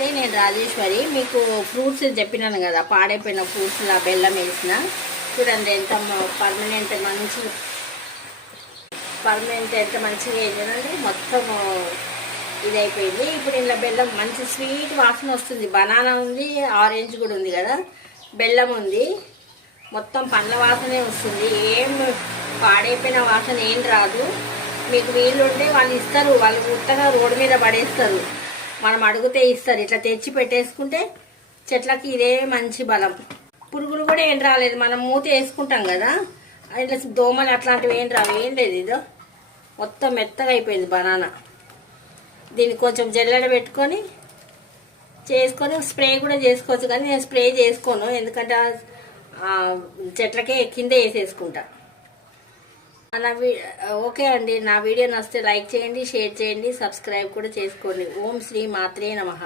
నమస్తే, నేను రాజేశ్వరి. మీకు ఫ్రూట్స్ చెప్పినాను కదా, పాడైపోయిన ఫ్రూట్స్ ఆ బెల్లం వేసిన. చూడండి ఎంత పర్మనెంట్ ఎంత మంచిగా ఏంటంటే మొత్తం ఇదైపోయింది. ఇప్పుడు ఇలా బెల్లం మంచి స్వీట్ వాసన వస్తుంది. బనానా ఉంది, ఆరెంజ్ కూడా ఉంది కదా, బెల్లం ఉంది, మొత్తం పండ్ల వాసనే వస్తుంది. ఏం పాడైపోయిన వాసన ఏం రాదు. మీకు వీళ్ళుంటే వాళ్ళు ఇస్తారు, వాళ్ళు ఉత్తగా రోడ్డు మీద పడేస్తారు, మనం అడిగితే ఇస్తారు. ఇట్లా తెచ్చి పెట్టేసుకుంటే చెట్లకి ఇదే మంచి బలం. పురుగులు కూడా ఏం రాలేదు, మనం మూత వేసుకుంటాం కదా, ఇట్లా దోమలు అట్లాంటివి ఏం రావు, ఏం లేదు. ఇదో మొత్తం మెత్తగా అయిపోయింది బనానా. దీన్ని కొంచెం జల్లెడ పెట్టుకొని చేసుకొని స్ప్రే కూడా చేసుకోవచ్చు, కానీ నేను స్ప్రే చేసుకోను, ఎందుకంటే చెట్లకే కింద వేసేసుకుంటా. ఓకే అండి, నా వీడియో నచ్చితే లైక్ చేయండి, షేర్ చేయండి, సబ్స్క్రైబ్ కూడా చేసుకోండి. ఓం శ్రీ మాత్రే నమః.